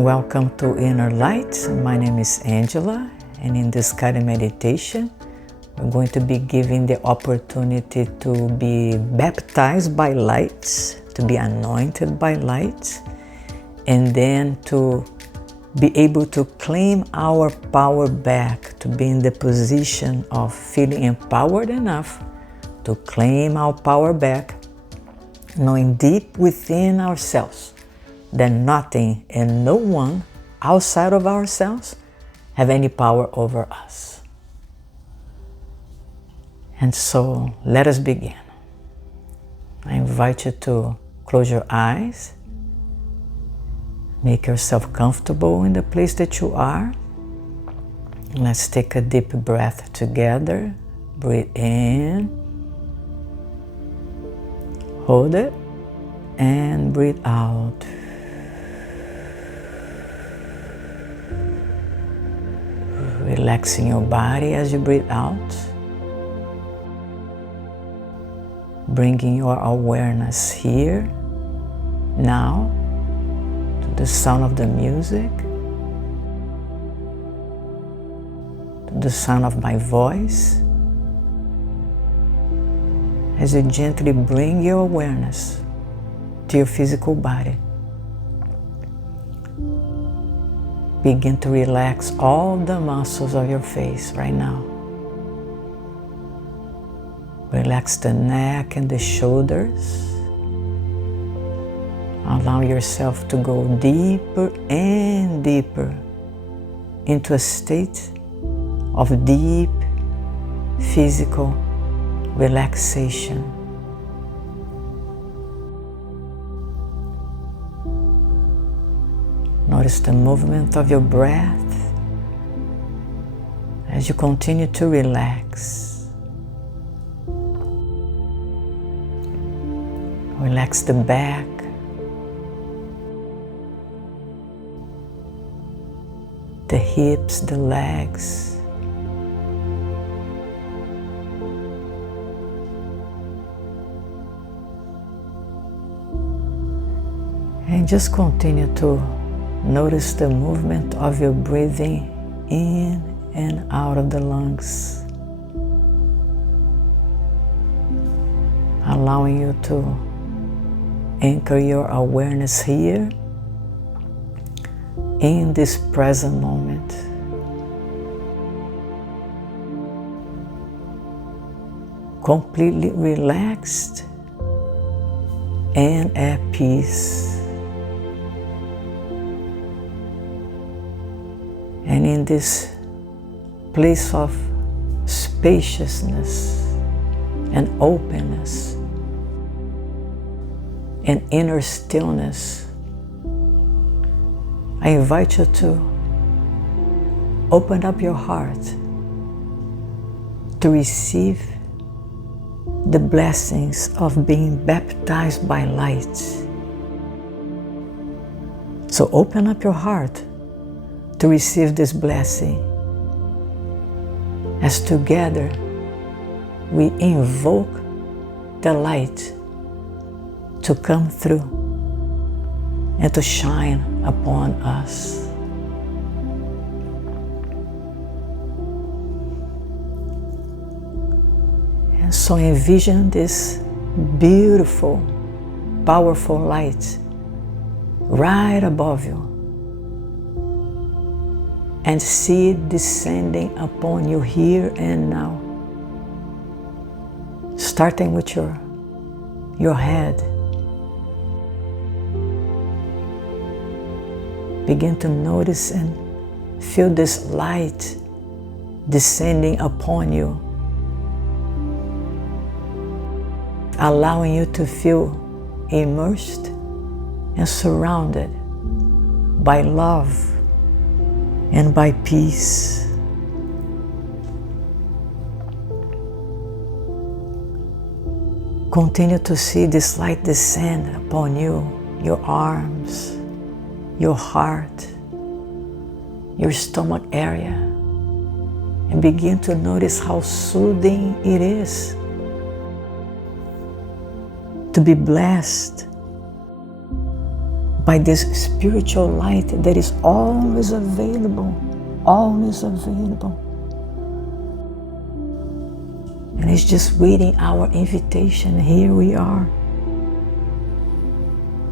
Welcome to Inner Light. My name is Angela, and in this guided meditation, we're going to be given the opportunity to be baptized by light, to be anointed by light, and then to be able to claim our power back, to be in the position of feeling empowered enough to claim our power back, knowing deep within ourselves that nothing and no one outside of ourselves have any power over us. And so let us begin. I invite you to close your eyes. Make yourself comfortable in the place that you are. Let's take a deep breath together. Breathe in. Hold it and breathe out. Relaxing your body as you breathe out. Bringing your awareness here, now, to the sound of the music, to the sound of my voice. As you gently bring your awareness to your physical body, begin to relax all the muscles of your face right now. Relax the neck and the shoulders. Allow yourself to go deeper and deeper into a state of deep physical relaxation. Notice the movement of your breath as you continue to relax. Relax the back, the hips, the legs. And just continue to notice the movement of your breathing in and out of the lungs, allowing you to anchor your awareness here in this present moment. Completely relaxed and at peace. And in this place of spaciousness and openness and inner stillness, I invite you to open up your heart to receive the blessings of being baptized by light. So open up your heart to receive this blessing, as together we invoke the light to come through and to shine upon us. And so envision this beautiful, powerful light right above you, and see it descending upon you here and now, starting with your head. Begin to notice and feel this light descending upon you, allowing you to feel immersed and surrounded by love and by peace. Continue to see this light descend upon you, your arms, your heart, your stomach area, and begin to notice how soothing it is to be blessed by this spiritual light that is always available, always available. And it's just waiting our invitation. Here we are,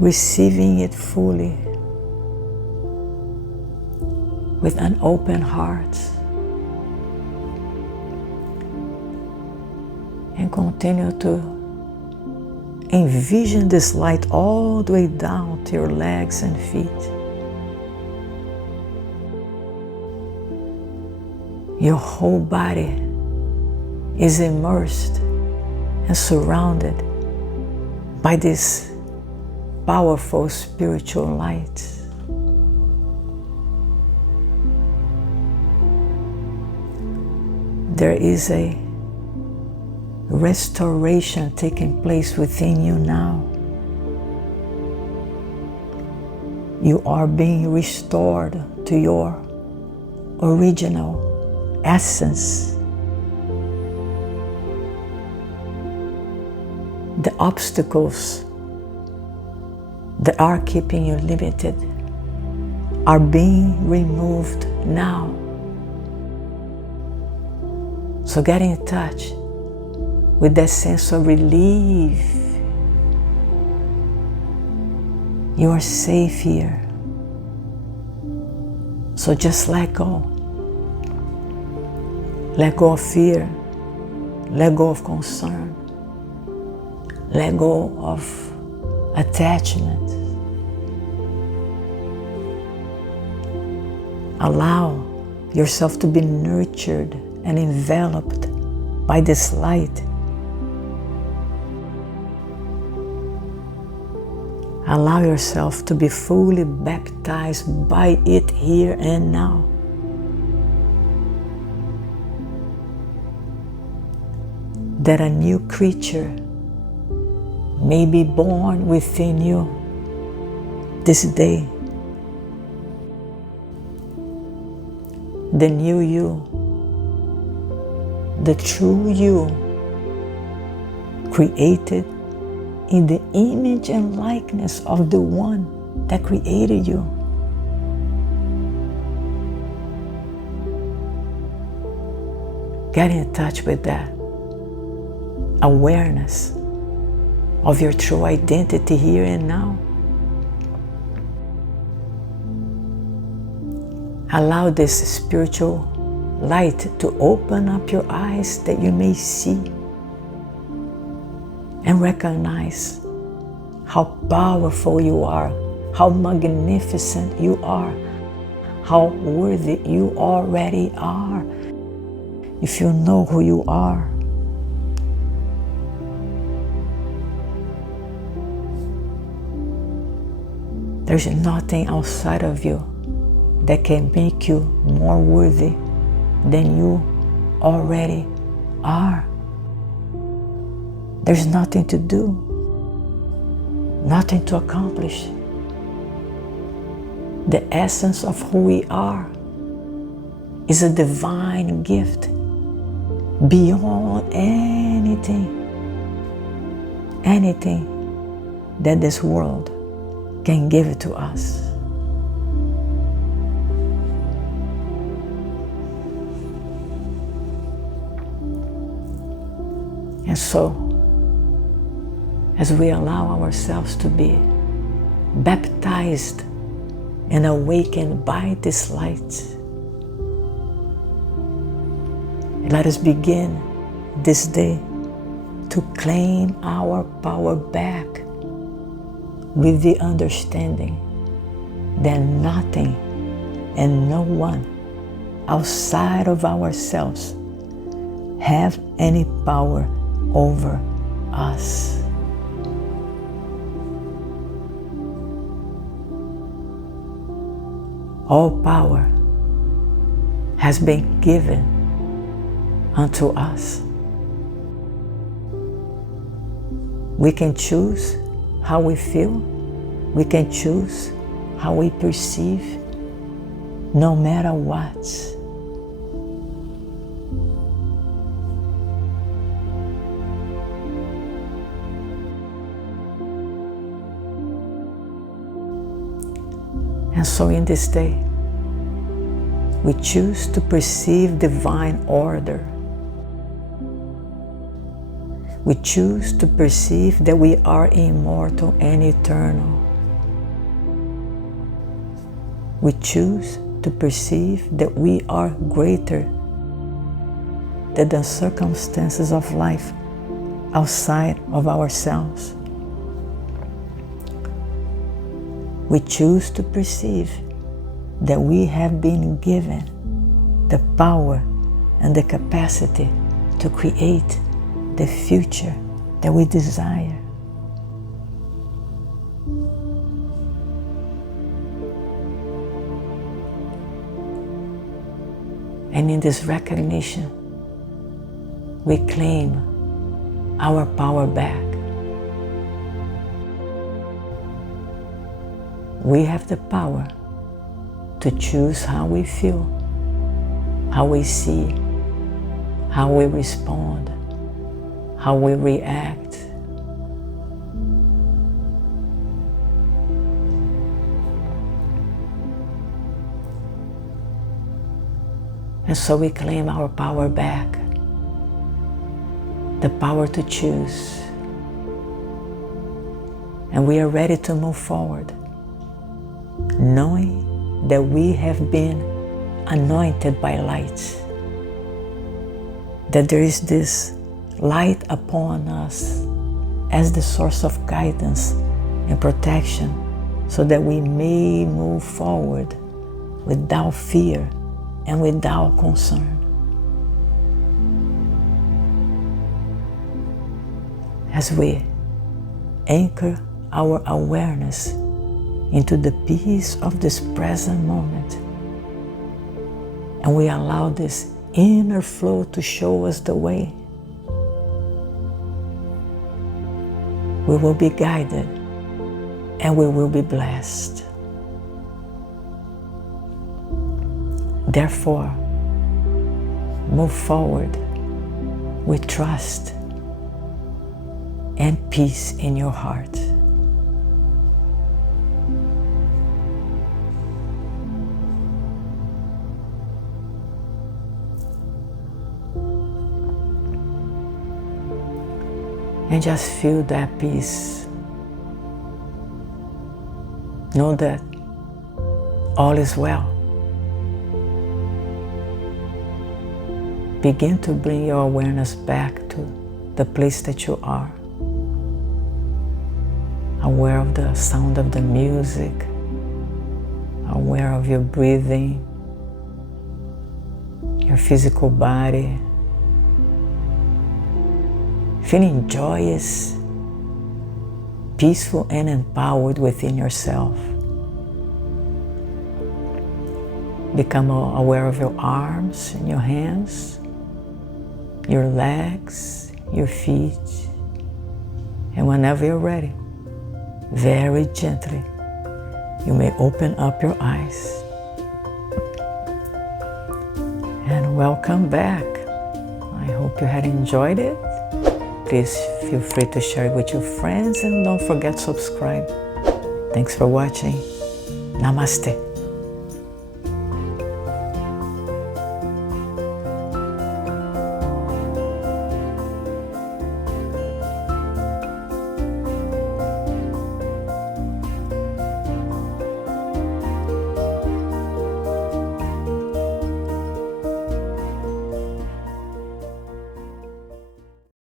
receiving it fully with an open heart. And continue to envision this light all the way down to your legs and feet. Your whole body is immersed and surrounded by this powerful spiritual light. There is a restoration taking place within you now. You are being restored to your original essence. The obstacles that are keeping you limited are being removed now. So get in touch with that sense of relief. You are safe here. So just let go. Let go of fear. Let go of concern. Let go of attachment. Allow yourself to be nurtured and enveloped by this light. Allow yourself to be fully baptized by it here and now. That a new creature may be born within you this day. The new you, the true you, created in the image and likeness of the one that created you. Get in touch with that awareness of your true identity here and now. Allow this spiritual light to open up your eyes that you may see and recognize how powerful you are, how magnificent you are, how worthy you already are if you know who you are. There's nothing outside of you that can make you more worthy than you already are. There's nothing to do, nothing to accomplish. The essence of who we are is a divine gift beyond anything that this world can give it to us. And so, as we allow ourselves to be baptized and awakened by this light, let us begin this day to claim our power back with the understanding that nothing and no one outside of ourselves have any power over us. All power has been given unto us. We can choose how we feel. We can choose how we perceive, no matter what. And so in this day, we choose to perceive divine order. We choose to perceive that we are immortal and eternal. We choose to perceive that we are greater than the circumstances of life outside of ourselves. We choose to perceive that we have been given the power and the capacity to create the future that we desire. And in this recognition, we claim our power back. We have the power to choose how we feel, how we see, how we respond, how we react. And so we claim our power back, the power to choose. And we are ready to move forward, knowing that we have been anointed by light, that there is this light upon us as the source of guidance and protection, so that we may move forward without fear and without concern. As we anchor our awareness into the peace of this present moment, and we allow this inner flow to show us the way, we will be guided and we will be blessed. Therefore, move forward with trust and peace in your heart. And just feel that peace. Know that all is well. Begin to bring your awareness back to the place that you are. Aware of the sound of the music, aware of your breathing, your physical body, feeling joyous, peaceful, and empowered within yourself. Become aware of your arms and your hands, your legs, your feet, and whenever you're ready, very gently, you may open up your eyes. And welcome back. I hope you had enjoyed it. Please feel free to share it with your friends, and don't forget to subscribe. Thanks for watching. Namaste.